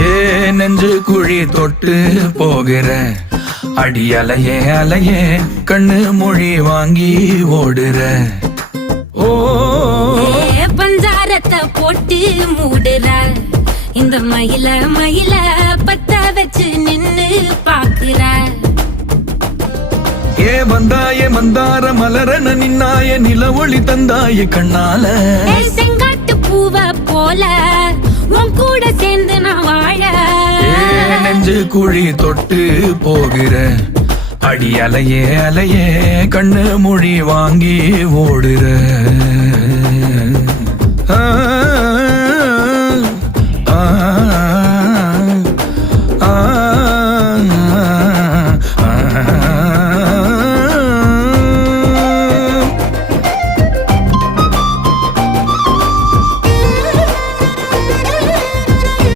ஏ நெஞ்சு குழி தொட்டு போகிற அடி அலையே அலையே கண்ணு மொழி வாங்கி ஓடுற. ஓ பஞ்சாரத்தை போட்டு மூடுற இந்த மயில மயில பத்த வச்சு நின்னு பாக்குற. ஏ வந்தாய மந்தார மலரன நின்னாய நில ஒளி தந்தாய கண்ணால. செங்காட்டு பூவ போல உன் கூட சேர்ந்து நான் வாழ. நெஞ்சு குழி தொட்டு போகிற அடி அலையே அலையே கண்ணு மொழி வாங்கி ஓடுற. ஆ ஆ